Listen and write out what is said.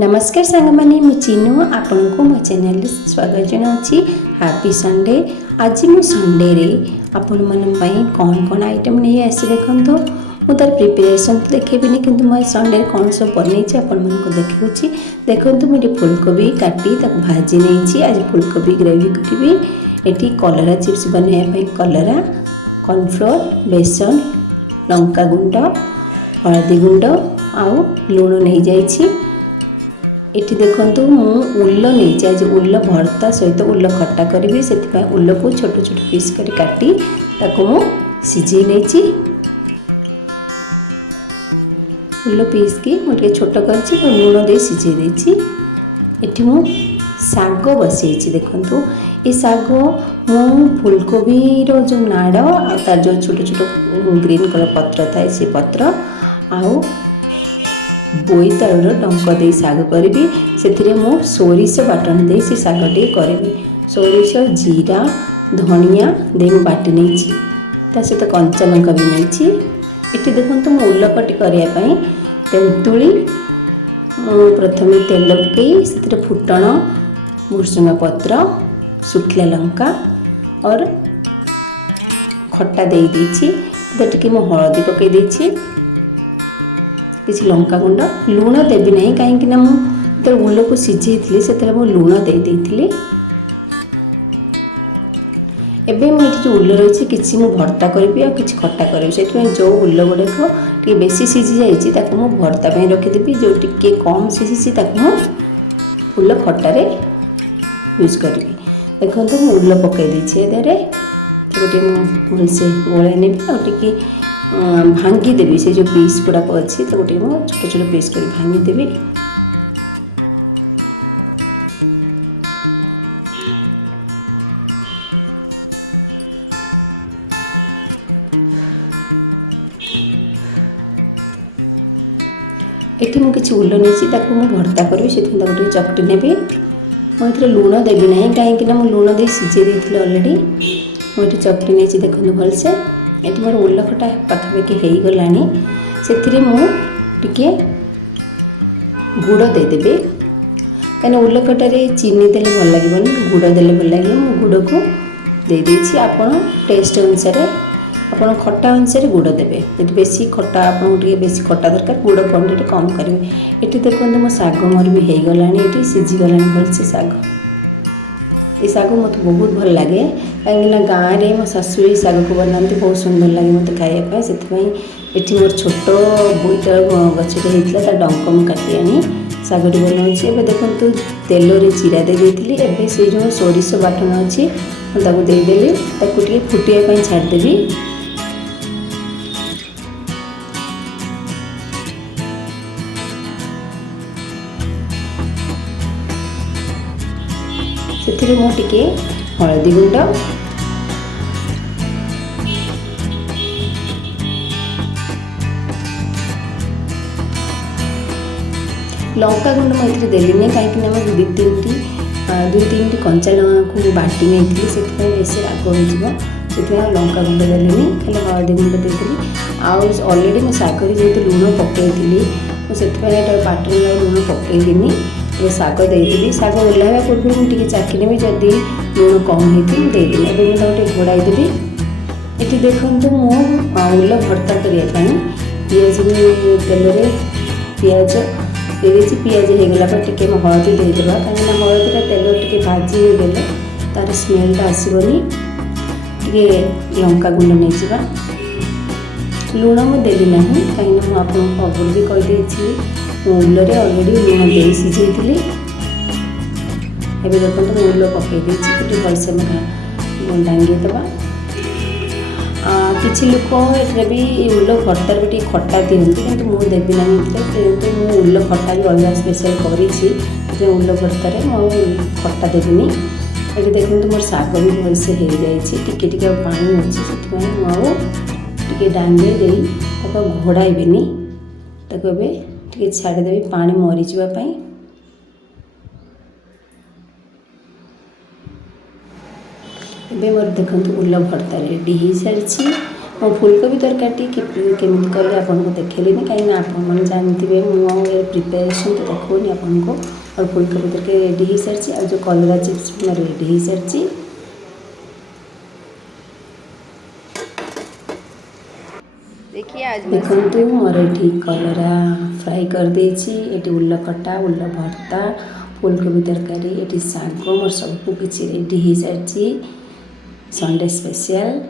नमस्कार सांगमाने मु चिन्नु आपण को मो चैनल स्वागत जनाऊँगी। Happy Sunday. आज मु संडे रे आपण मन कौन कौन आइटम नहीं आसी देखो मु तार प्रिपरेशन तो देखेबिनी किंतु मैं संडे कौन सब बन आपण मन को देखी देखो मुझे फुलकोबी काटी भाजी नहीं। आज फुलकोबी ग्रेवी करी ये कलरा चिप्स बनवाई कलरा कॉर्नफ्लोर बेसन लंका गुंड हलदी गुंड आउ लुण नहीं जाइए। इटी देखंतु मु उल्ल नहीं आज उल्ल भर्ता सहित उल्ल खट्टा करी से उल्ल को छोट छोट पीस कर काटी ताको मु सिझे नहीं। उल्ल पीस की मुझे छोट कर लुण दे सिझे देछि। इटी मु साग बसई देखंतु ये साग मु फुलकोबी रो जो नाड़ आ तार जो छोट छोट ग्रीन कलर पत्र थाए से पत्र आउ बोईताल डंक दे साग करी से मु सोरिष बाटन दे से सागटे करी सोरिष जीरा धनिया दे बाटी नहीं सहित कंचा लंका भी नहीं। ये देखो मु उल्लकटी करने तेंतुली प्रथम तेल पकई से फुटण भुसुंगा पत्र सुखला लंका और खट्टा दे टी हलदी पकई देछि किसी लंका गुंड लुण देवी ना कहीं मुझे उल्ल को सिझे से मुझे लुण दे एबे मुझे जो उल्ल रही किसी मु भर्ता करी और किसी खट्टा करी से जो उल्ल गुड़ाक टे बेसी सिझी जाइए मु भर्ता रखीदेवी जो टे कम सिझी उल्ल खट्टारे यूज करी देखो मु उल्ल पकई देरे गोटे भलसे गोलाई ने टे भांगी देवी से जो पीस गुड़ाक अच्छी तो गोटे छोट छोट पीस कर भांगी देवी। एठी मु किछि उल्ल नहीं भर्ता करी से गोटे चकटी नेबी मुझे लुण देवी ना कहीं मु लुण दे सिझे देती अलरेडी मुझे चकटी नहीं देखो भलसे ये मोर उल्ल खटा पाखापाखि हो गला से मुझे गुड़ देदेवी कहीं उल्ल खटारे चीनी देले भल लगे गुड़ देले भल लगे गुड़ को देदी आपड़ टेस्ट अनुसार आपड़ खट्टा अनुसार गुड़ देवे यदि बेसी खट्टा आपको बेसी खट्टा दरकार गुड़ क्वांटिटी कम करेंगे। ये देखो मो साग मोर भी हो गला ये सीझीगला भलसे साग ये साग मत बहुत भल लगे कहीं गाँव में मो शाशुड़ी साग को बनाते बहुत सुंदर लगे मत खायापी से मोर छोट बोईताल गचटे होता है डंक मुझे काटी आनी सागटी बनाऊँगी। एवं देखो तेल रे जीरा दे से जो सोरिष बाटन अच्छी देदेली फुटिया छाड़देवी। से मुझे हलदी गुंड लंका गुंड मुझे देली नहीं कहीं दुई तीन कंचा लंका को बाटी नहीं से बेसी राग हो लंका गुंड देली खाली हलदी गुंड देती आलरेडी मैं सागर जेहतु लुण पकई से बाटन लुण पकईनी साग देदेवी साग ओह्लैवा पूर्व मुझे चाखी जदि लुण कम होती देदेवी मुझे गोटे घोड़ाई देवी। ये देखो मु उल्ल भर्ता करने पिज भी तेल पिज दे पिज होगला टे हलदी देदेवा कहीं हलदीटा तेल टे भाजी होगले तार स्मेलटा आसबनी टे लंका गुंड नहीं जावा लुण मुझे ना कहीं मुझे अगुरी भी कहीदे उल्लरे अलरेडी लुण दे सिझे एवं देखो मैं उल्ल पकई गोटे भलसे डांगीदे किसी लोक ये भी उल्ल भर्तार भी खट्टा दिखती कि मुझे देवी ना किंतु मुझे उल्ल खट्टा भी अलग स्पेशल करी उल्ल भर्तार खट्टा देवीनी। ये देखो मोर साग भी भलसे हो जाए पानी अच्छे से डांगे दे घोड़ाइबी टे छाड़देवी पानी मरीजापी। मोर देखो उल्ल भर्ता रेडी हो सारी मो फुलकोबी तरकारी केमी कले आपको देखली कहीं आपने जानते मुझे प्रिपेरेसन तो देखनी आपको। और फुलकोबी तरकारी रेडी हो सारी और जो कलरा चिप्स भी मोर रेडी हो सारी। देखिए आज देखु मोर ये कलरा फ्राई कर देछि, ये उल्ल कटा उल्ल भर्ता फुलकोबी तरकारी ये शाग मोर सब किसी रेडी हो सारी संडे स्पेशल।